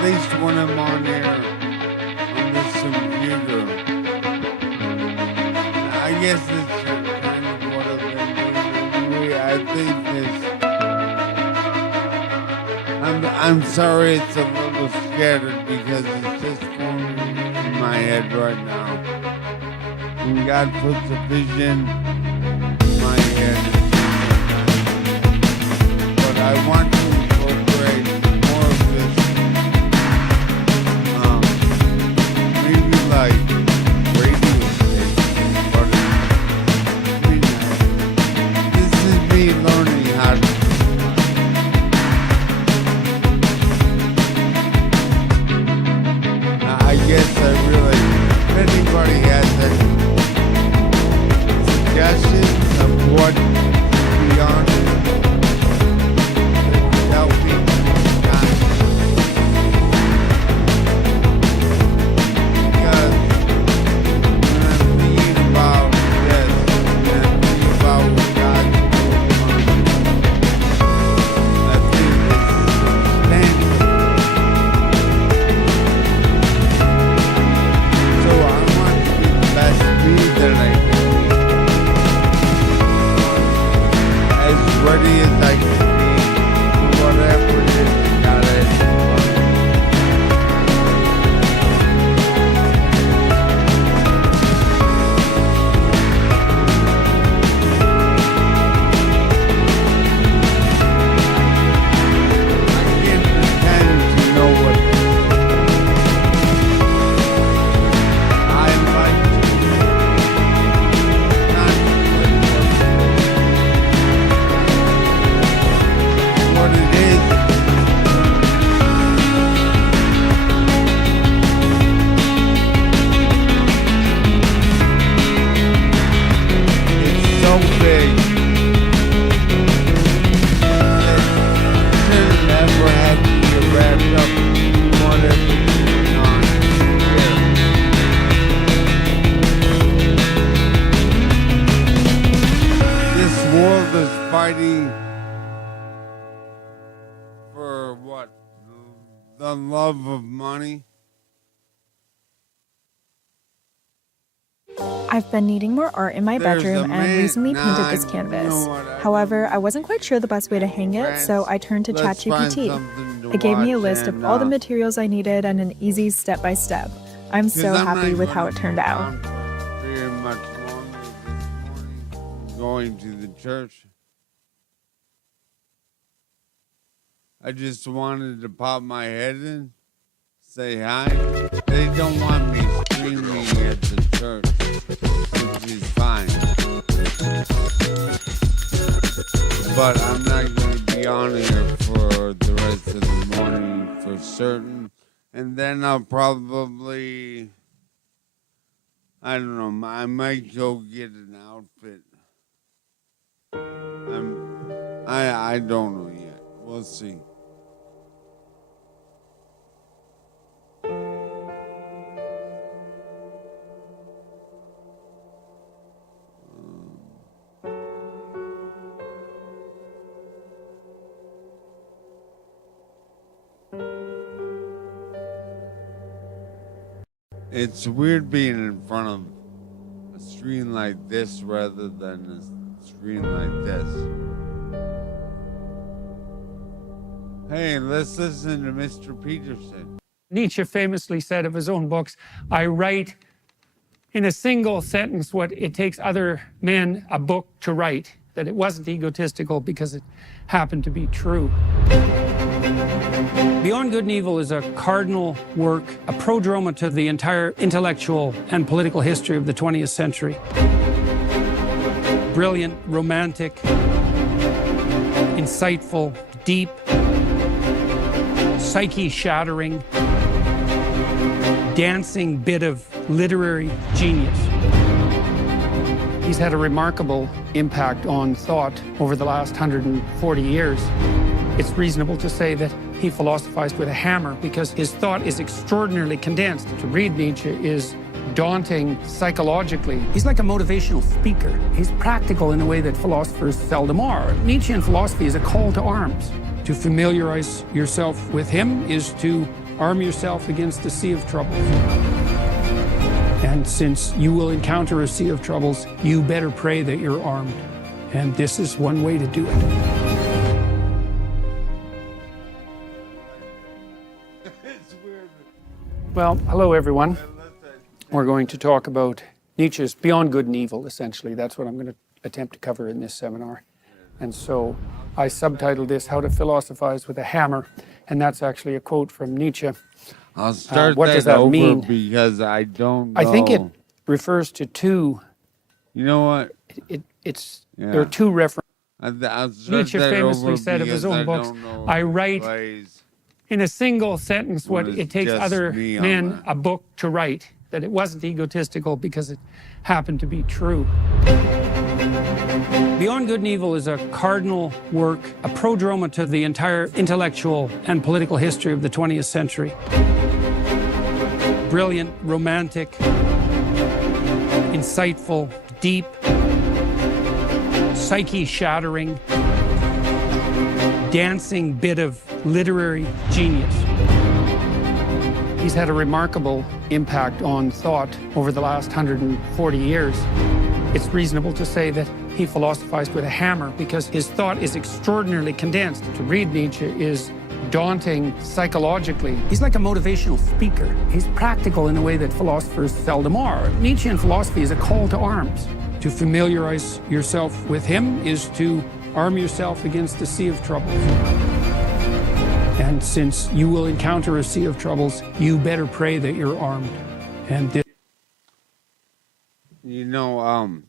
at least when I'm on here on this computer. I guess it's kind of what I've been doing. I think I'm sorry it's a little scattered because it's just going in my head right now. When God puts a vision in my head, but I want to incorporate more of this, maybe like radio station, but this is me learning how to. I guess I really, if anybody has any suggestions of what to be on, help me. Because when I'm thinking about this, and I'm thinking about what God's doing, I think it's substantial. So I want to be the best me that I can be. As ready as I can be for whatever it is that God has in front of me. I can't pretend to know what I like to contemplate what it is. It's so big that it should never have to get wrapped up in whatever's going on here. This world is fighting for what? The love of money? I've been needing more art in my There's a bedroom and man- recently Nah, painted this you canvas. know what, I However, I wasn't quite sure the best way to hang it, so I turned to Let's find ChatGPT. something to It gave me a watch list of and, all the materials I needed and an easy step-by-step. I'm 'cause so I'm happy not with how gonna it turned be out. around very much longer this morning, going to the church. I just wanted to pop my head in, say hi. They don't want me screaming at the church, which is fine. But I'm not going to be on here for the rest of the morning for certain. And then I'll probably, I don't know, I might go get an outfit. I don't know yet. We'll see. It's weird being in front of a screen like this rather than a screen like this. Hey, let's listen to Mr. Peterson. Nietzsche famously said of his own books, I write in a single sentence what it takes other men a book to write, that it wasn't egotistical because it happened to be true. Beyond Good and Evil is a cardinal work, a prodroma to the entire intellectual and political history of the 20th century. Brilliant, romantic, insightful, deep, psyche-shattering, dancing bit of literary genius. He's had a remarkable impact on thought over the last 140 years. It's reasonable to say that he philosophized with a hammer because his thought is extraordinarily condensed. To read Nietzsche is daunting psychologically. He's like a motivational speaker. He's practical in a way that philosophers seldom are. Nietzschean philosophy is a call to arms. To familiarize yourself with him is to arm yourself against a sea of troubles. And since you will encounter a sea of troubles, you better pray that you're armed. And this is one way to do it. It's weird. Well, hello everyone. We're going to talk about Nietzsche's Beyond Good and Evil, essentially. That's what I'm going to attempt to cover in this seminar. And so I subtitled this How to Philosophize with a Hammer, and that's actually a quote from Nietzsche. I'll start what that does that over mean? because I don't know. I think it refers to two. You know what? There are two references. I'll start Nietzsche that famously over said of his because own I books, don't know I the write plays. in a single sentence what Well, it it's takes just other me on men that. a book to write, that it wasn't egotistical because it happened to be true. Beyond Good and Evil is a cardinal work, a prodroma to the entire intellectual and political history of the 20th century. Brilliant, romantic, insightful, deep, psyche-shattering, dancing bit of literary genius. He's had a remarkable impact on thought over the last 140 years. It's reasonable to say that he philosophized with a hammer because his thought is extraordinarily condensed. To read Nietzsche is daunting psychologically. He's like a motivational speaker. He's practical in a way that philosophers seldom are. Nietzschean philosophy is a call to arms. To familiarize yourself with him is to arm yourself against a sea of troubles. And since you will encounter a sea of troubles, you better pray that you're armed. And this You know,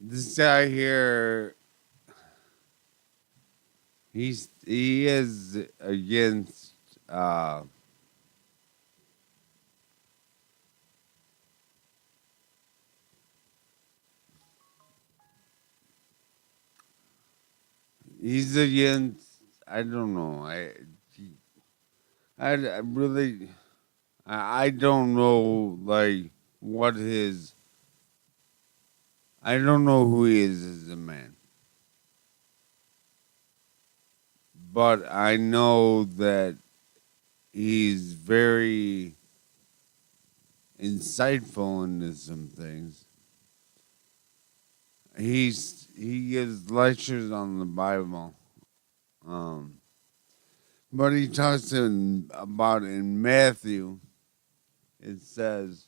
this guy here, he is against he's against, I don't know, I really, I don't know, like, what his, I don't know who he is as a man. But I know that he's very insightful into some things. He gives lectures on the Bible, but he talks about in Matthew. It says,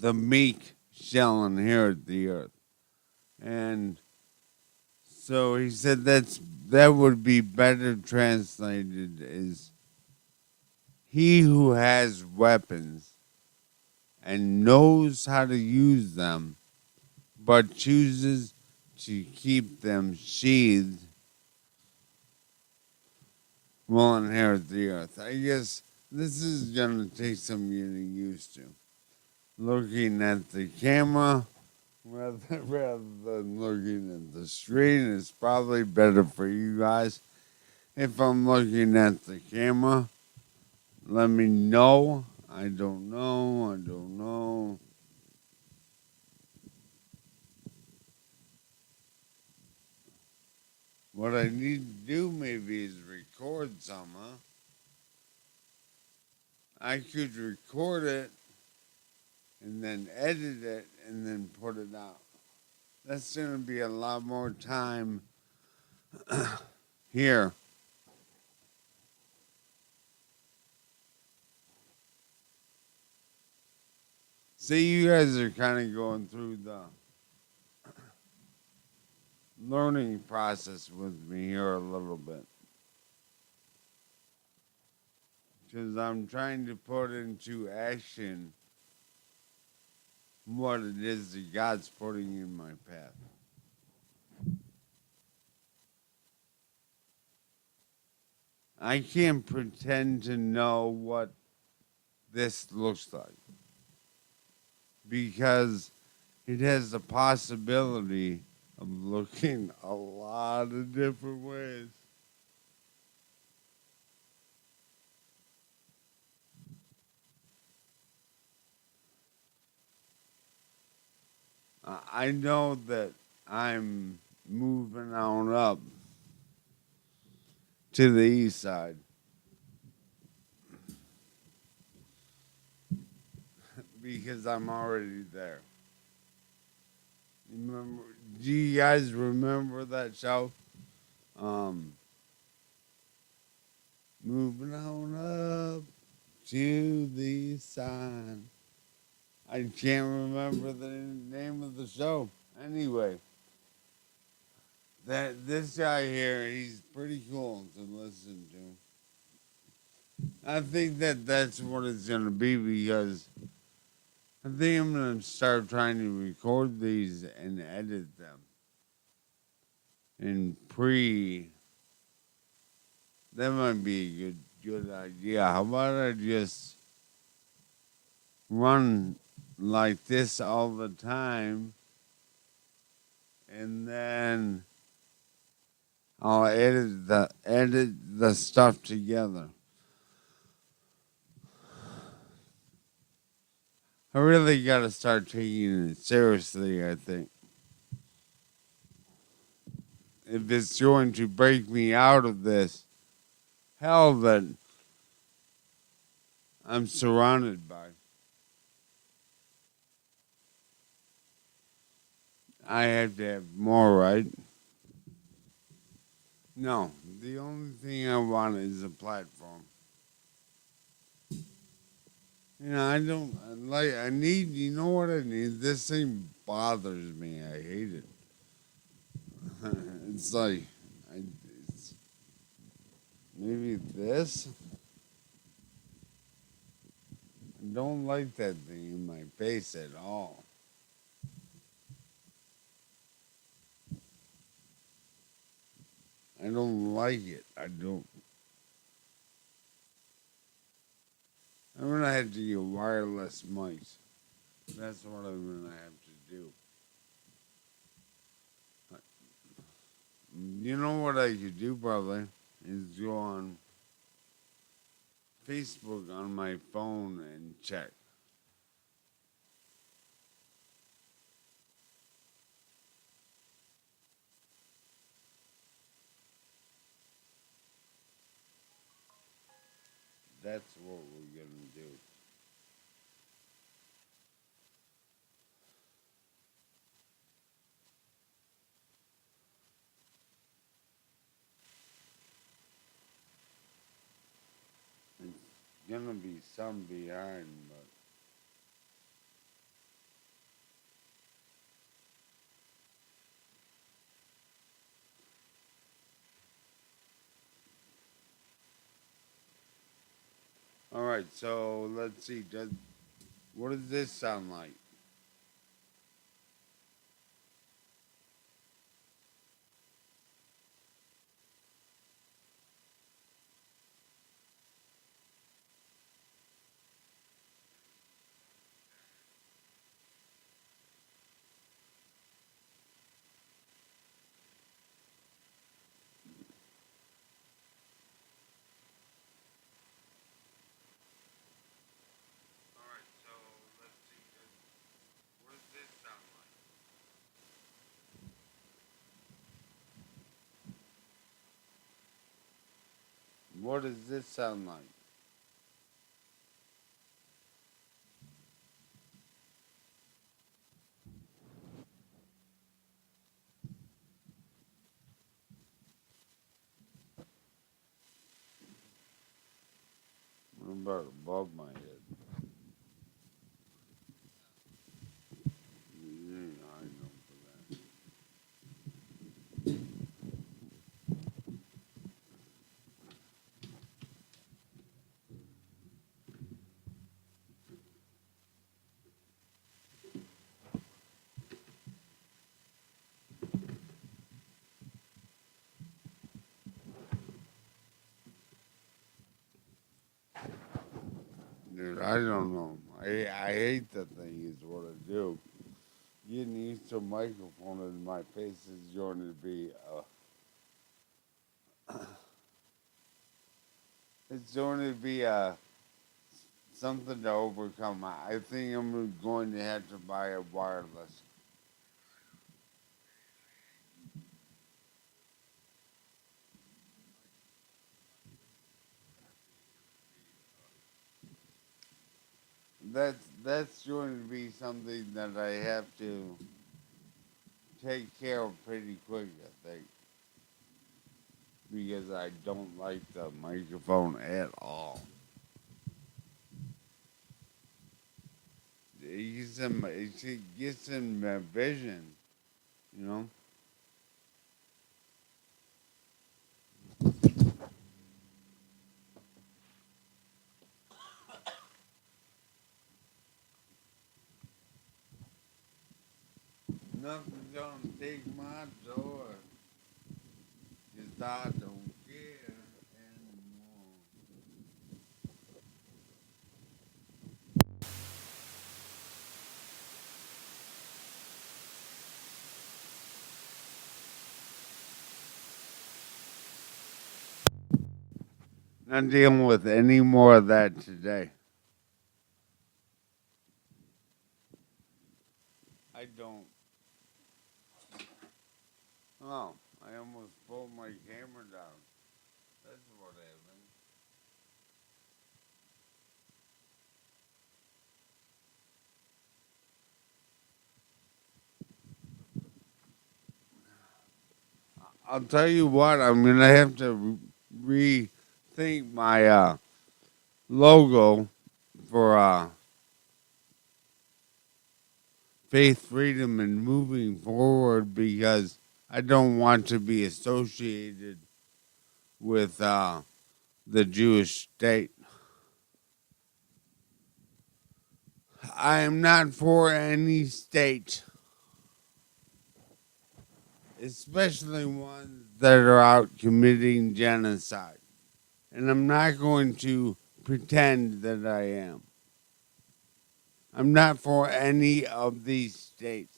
"The meek shall inherit the earth," and so he said that would be better translated as he who has weapons and knows how to use them, but chooses to keep them sheathed, will inherit the earth. I guess this is going to take some getting used to. Looking at the camera rather than looking at the screen is probably better for you guys. If I'm looking at the camera, let me know. I don't know. What I need to do maybe is record some, huh? I could record it and then edit it and then put it out. That's going to be a lot more time here. See, you guys are kind of going through the learning process with me here a little bit. Because I'm trying to put into action what it is that God's putting in my path. I can't pretend to know what this looks like because it has the possibility of looking a lot of different ways. I know that I'm moving on up to the east side because I'm already there. Remember? Do you guys remember that show? Um, Moving on up to the side. I can't remember the name of the show. Anyway, that this guy here, he's pretty cool to listen to. I think that that's what it's gonna be because I think I'm gonna start trying to record these and edit them in pre. That might be a good idea. How about I just run like this all the time, and then I'll edit the stuff together. I really gotta start taking it seriously, I think. If it's going to break me out of this hell that I'm surrounded by. I have to have more, right? No, the only thing I want is a platform. You know, I don't I need, you know what I need? This thing bothers me. I hate it. It's like, I, it's, maybe this? I don't like that thing in my face at all. I don't like it. I don't. I'm gonna have to get wireless mics. That's what I'm gonna have to do. You know what I could do probably is go on Facebook on my phone and check. That's what we're gonna do. It's gonna be some behind, but all right. So let's see. What does this sound like? All right. So let's see. What does this sound like? What does this sound like? What about above my head? Yeah, I know for that. Dude, I don't know. I hate the thing is what I do. Getting used to a microphone in my face is going to be it's going to be something to overcome. I think I'm going to have to buy a wireless. that's going to be something that I have to take care of pretty quick, I think, because I don't like the microphone at all. It gets in my vision, you know. Nothing's gonna take my joy, 'cause I don't care anymore. Not dealing with any more of that today. I don't. Oh, I almost pulled my camera down. That's what happened. I'll tell you what, I'm gonna have to rethink my logo for faith, freedom, and moving forward because I don't want to be associated with the Jewish state. I am not for any state, especially ones that are out committing genocide. And I'm not going to pretend that I am. I'm not for any of these states.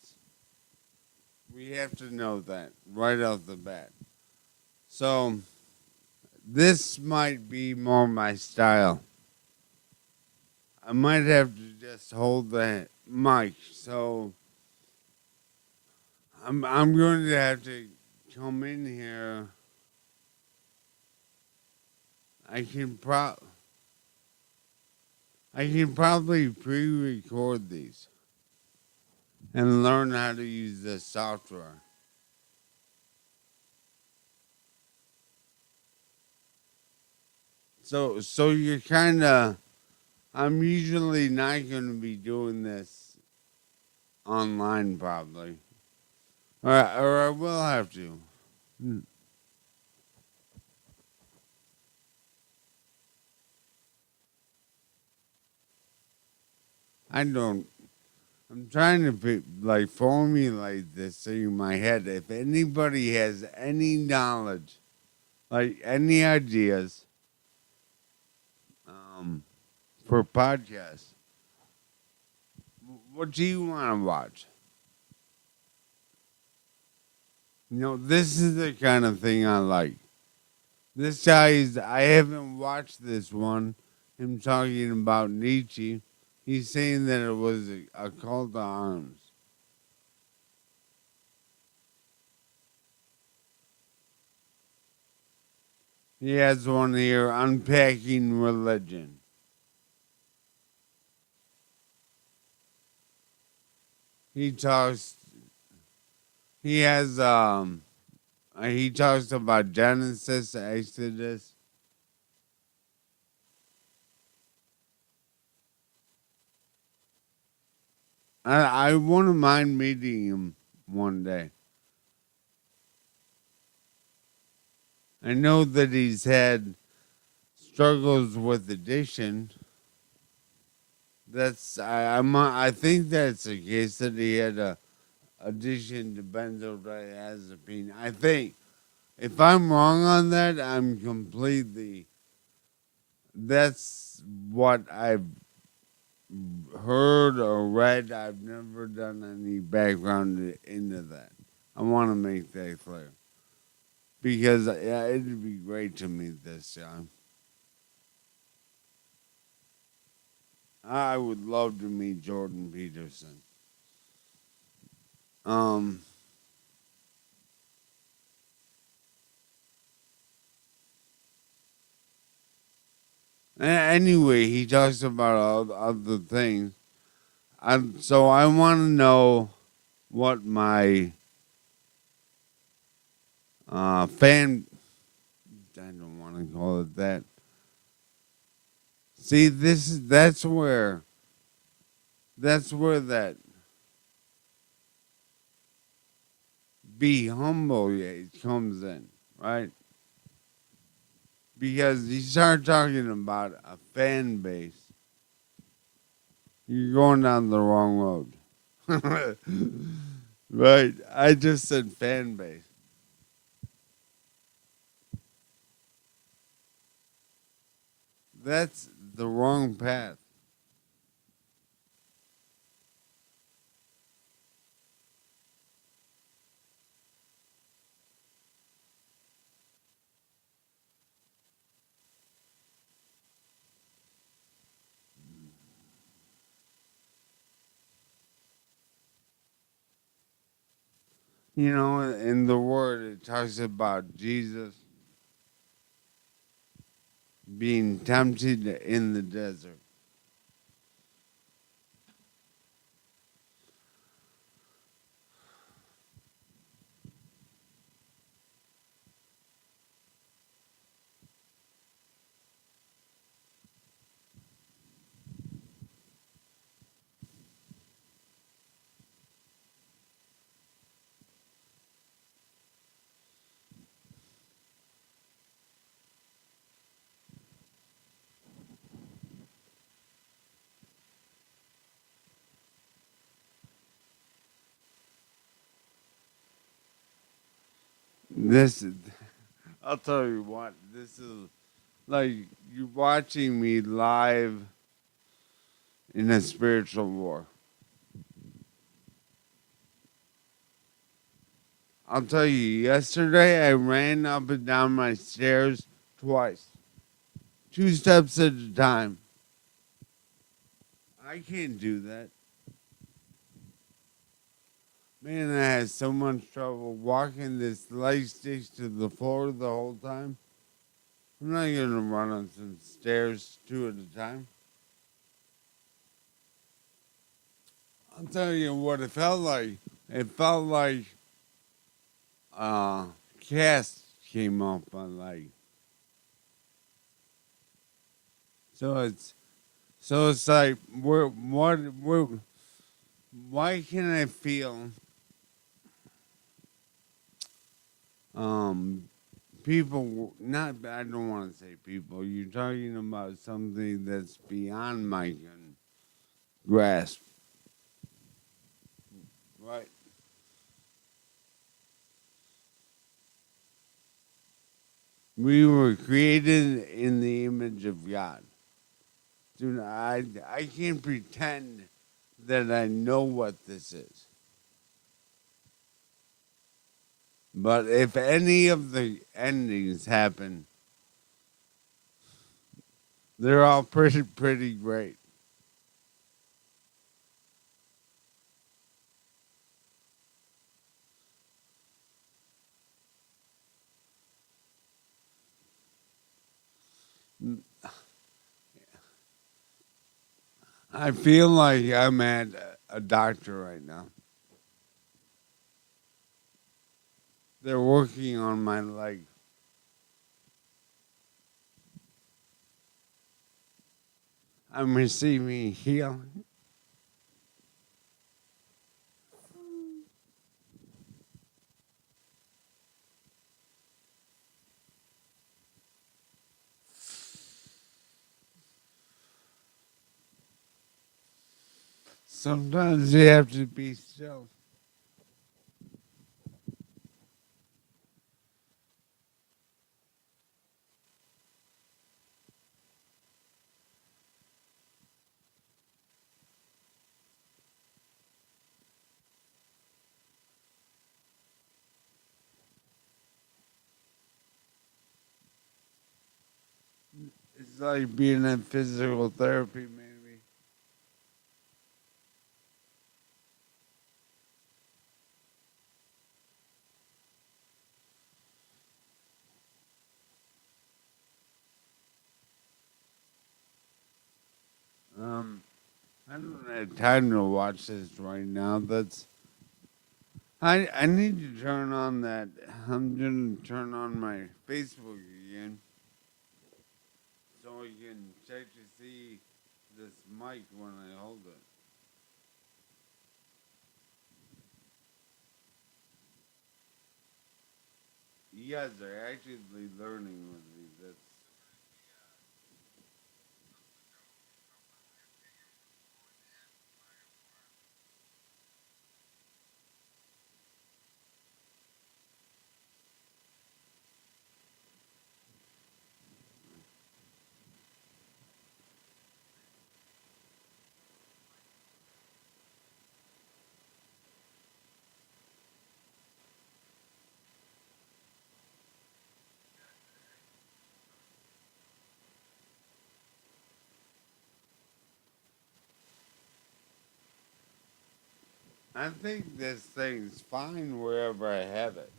We have to know that right off the bat. So this might be more my style. I might have to just hold the mic. So I'm going to have to come in here. I can probably pre-record these and learn how to use the software. So you're kind of. I'm usually not going to be doing this online, probably, or I will have to. I don't. I'm trying to formulate this thing in my head. If anybody has any knowledge, like any ideas, for podcasts, what do you want to watch? This is the kind of thing I like. This guy I haven't watched this one. Him talking about Nietzsche. He's saying that it was a call to arms. He has one here, Unpacking Religion. He talks, he has, he talks about Genesis, Exodus. I wouldn't mind meeting him one day. I know that he's had struggles with addiction. I think that's the case that he had a addiction to benzodiazepine. I think. If I'm wrong on that, I'm completely. That's what I've heard or read. I've never done any background into that. I want to make that clear. Because yeah, it'd be great to meet this guy. I would love to meet Jordan Peterson. Um, Anyway, he talks about other things. So I want to know what my fan. I don't want to call it that. See, that's where that be humble comes in, right? Because you start talking about a fan base, you're going down the wrong road. Right? I just said fan base. That's the wrong path. You know, in the word, it talks about Jesus being tempted in the desert. This is, I'll tell you what, this is like you're watching me live in a spiritual war. I'll tell you, yesterday I ran up and down my stairs twice, 2 steps at a time. I can't do that. Man, I had so much trouble walking this light sticks to the floor the whole time. I'm not gonna run on some stairs 2 at a time. I'll tell you what it felt like. It felt like cast came up on like so it's like why can I feel um people not I don't want to say people, you're talking about something that's beyond my grasp, right? We were created in the image of God. Dude, I can't pretend that I know what this is. But if any of the endings happen, they're all pretty great. I feel like I'm at a doctor right now. They're working on my leg. I'm receiving healing. Sometimes you have to be still. It's like being in physical therapy, maybe. have time to watch this right now. I need to turn on that. I'm gonna turn on my Facebook again so I can check to see this mic when I hold it. You guys are actually learning with me. That's I think this thing's fine wherever I have it.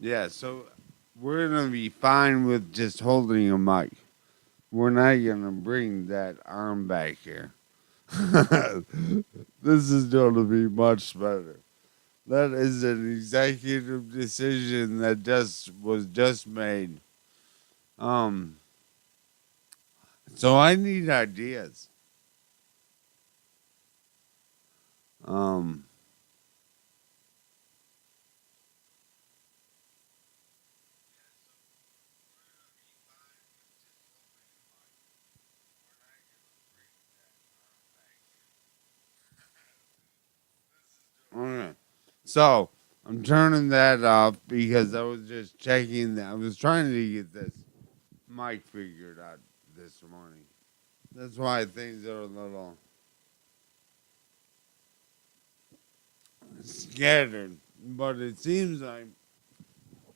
Yeah, so we're gonna be fine with just holding a mic. We're not gonna bring that arm back here. This is gonna be much better. That is an executive decision that just was just made. Um, so I need ideas. Um, okay. So I'm turning that off because I was just checking that. I was trying to get this mic figured out this morning. That's why things are a little scattered. But it seems like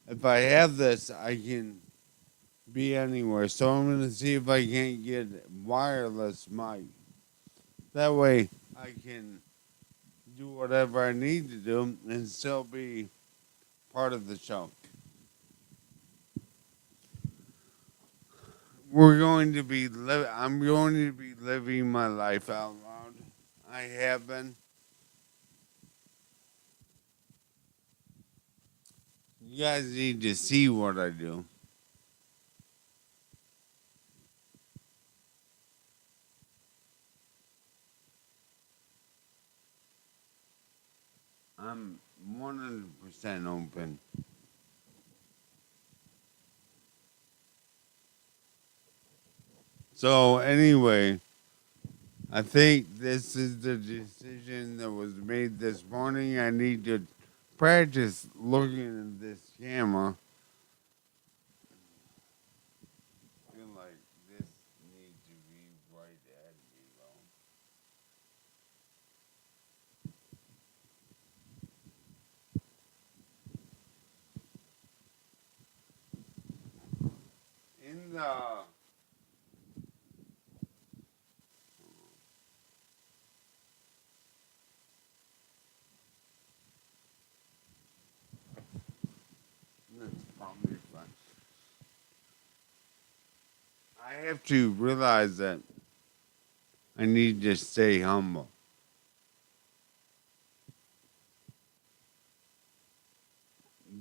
if I have this, I can be anywhere. So I'm going to see if I can't get wireless mic. That way I can do whatever I need to do and still be part of the show. I'm going to be living my life out loud. I have been. You guys need to see what I do. I'm 100% open. So anyway, I think this is the decision that was made this morning. I need to practice looking at this camera. I feel like this needs to be right at me though. In the that's probably fine. I have to realize that I need to stay humble.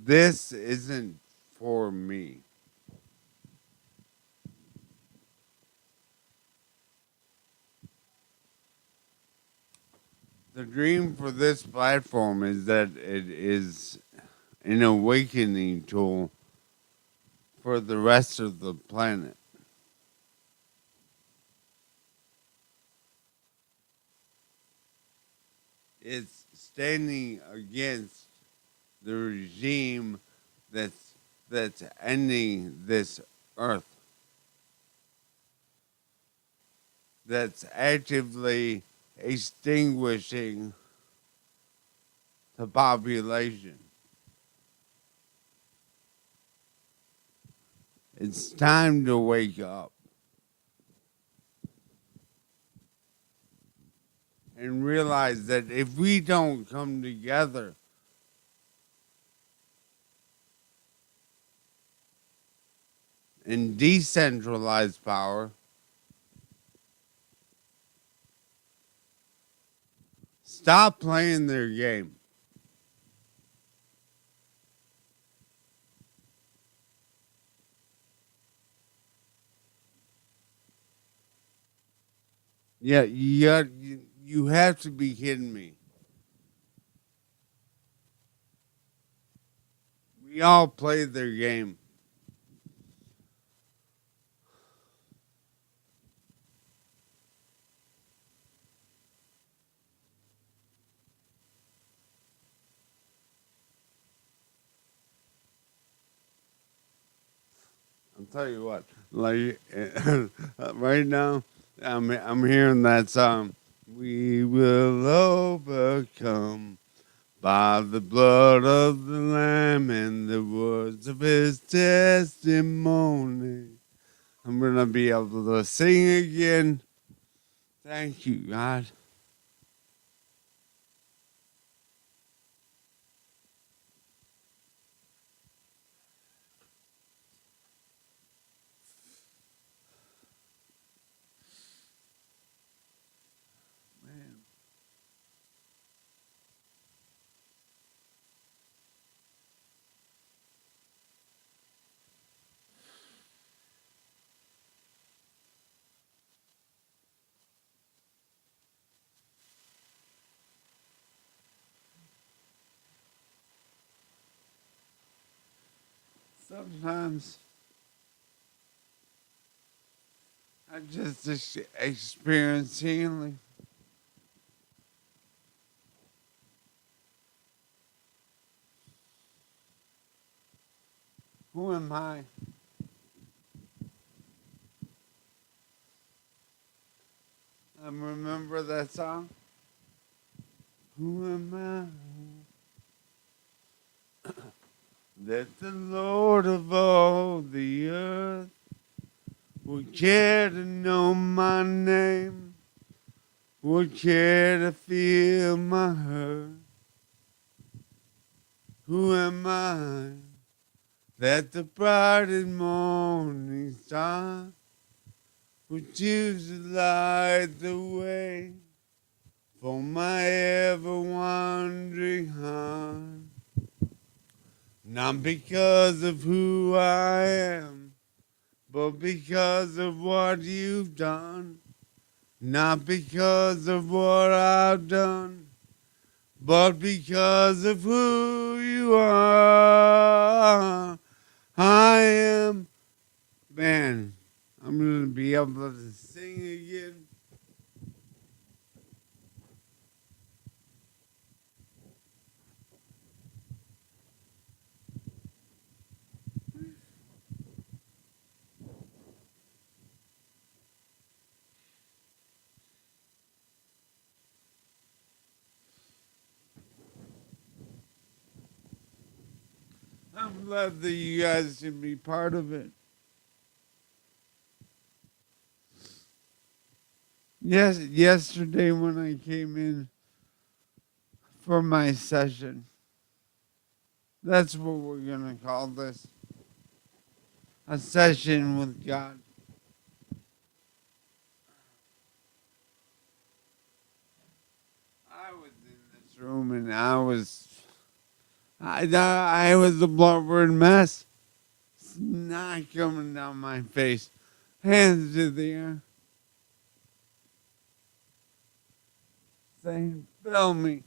This isn't for me. The dream for this platform is that it is an awakening tool for the rest of the planet. It's standing against the regime that's ending this earth, that's actively extinguishing the population. It's time to wake up and realize that if we don't come together and decentralize power, stop playing their game. Yeah, you have to be kidding me. We all play their game. I'll tell you what, like right now, I'm hearing that song. We will overcome by the blood of the Lamb and the words of His testimony. I'm gonna be able to sing again. Thank you, God. Sometimes I just experience healing. Who am I? I remember that song. Who am I? That the Lord of all the earth would care to know my name, would care to feel my hurt. Who am I? That the bright and morning star would choose to light the way for my ever wandering heart. Not because of who I am, but because of what you've done. Not because of what I've done, but because of who you are. I am, man, I'm going to be able to sing again. I'm glad that you guys can be part of it. Yes, yesterday when I came in for my session, that's what we're going to call this, a session with God. I was in this room and I was a blubbering mess. Snot coming down my face. Hands to the air. Saying, fill me.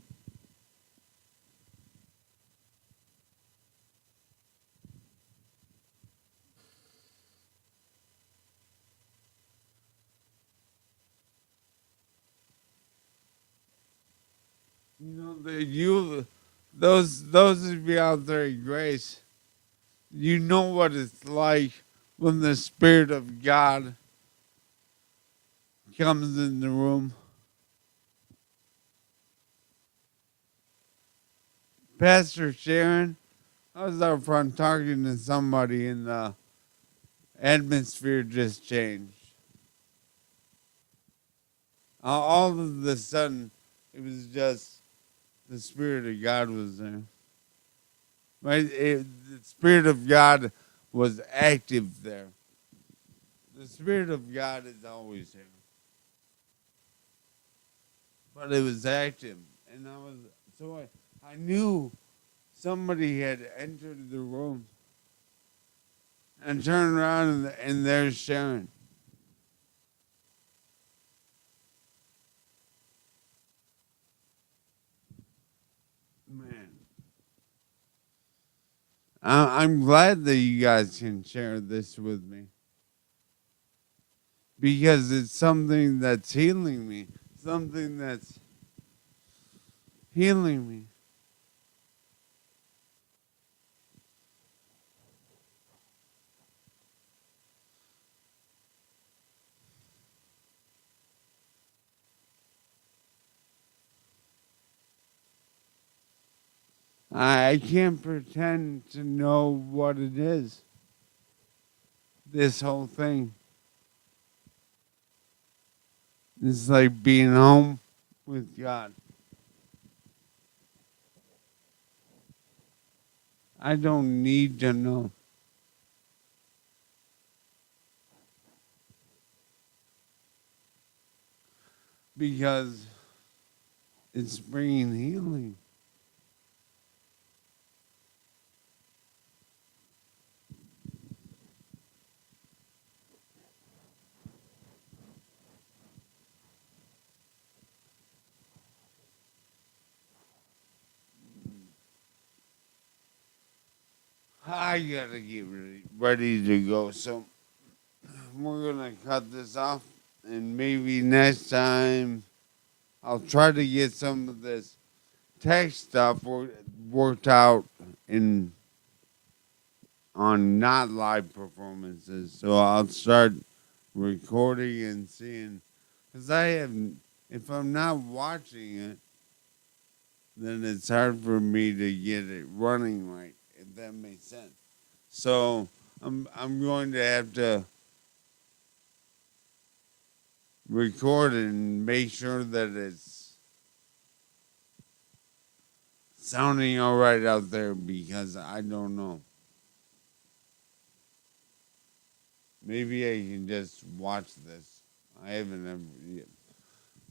You know, those of you out there in grace, you know what it's like when the Spirit of God comes in the room. Pastor Sharon, I was out front talking to somebody, and the atmosphere just changed. All of a sudden, it was just the Spirit of God was there. Right? The Spirit of God was active there. The Spirit of God is always here. But it was active. And I knew somebody had entered the room and turned around, and there's Sharon. Man. I'm glad that you guys can share this with me, because it's something that's healing me, something that's healing me. I can't pretend to know what it is, this whole thing. It's like being home with God. I don't need to know. Because it's bringing healing. I gotta get ready to go. So we're gonna cut this off, and maybe next time I'll try to get some of this tech stuff worked out in on not live performances. So I'll start recording and seeing, because if I'm not watching it, then it's hard for me to get it running right, if that makes sense. So I'm going to have to record it and make sure that it's sounding all right out there, because I don't know. Maybe I can just watch this. I haven't ever yet.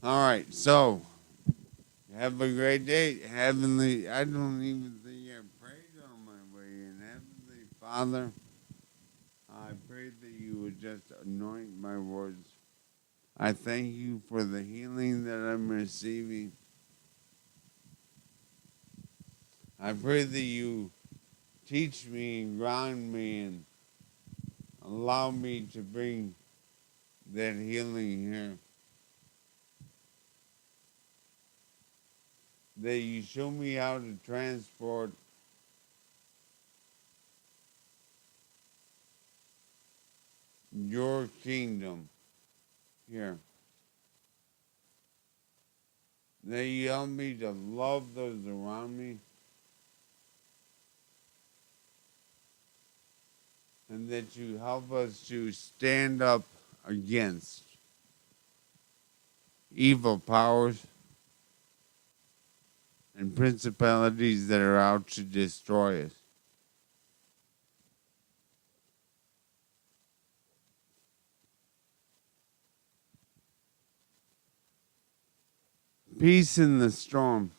All right, so have a great day. Heavenly, I don't even think I prayed on my way in. Heavenly Father, I pray that you would just anoint my words. I thank you for the healing that I'm receiving. I pray that you teach me and ground me and allow me to bring that healing here. That you show me how to transport your kingdom here. That you help me to love those around me. And that you help us to stand up against evil powers and principalities that are out to destroy us. Peace in the storm.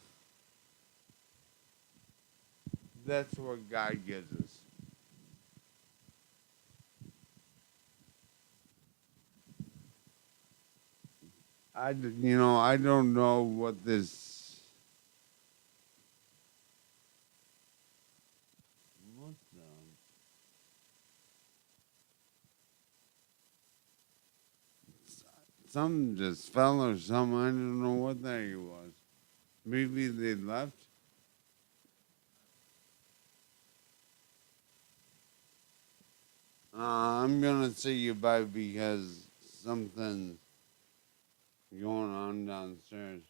That's what God gives us. I don't know what this. What the? Something just fell or something. I don't know what that it was. Maybe they left. I'm gonna say you bye because something going on downstairs?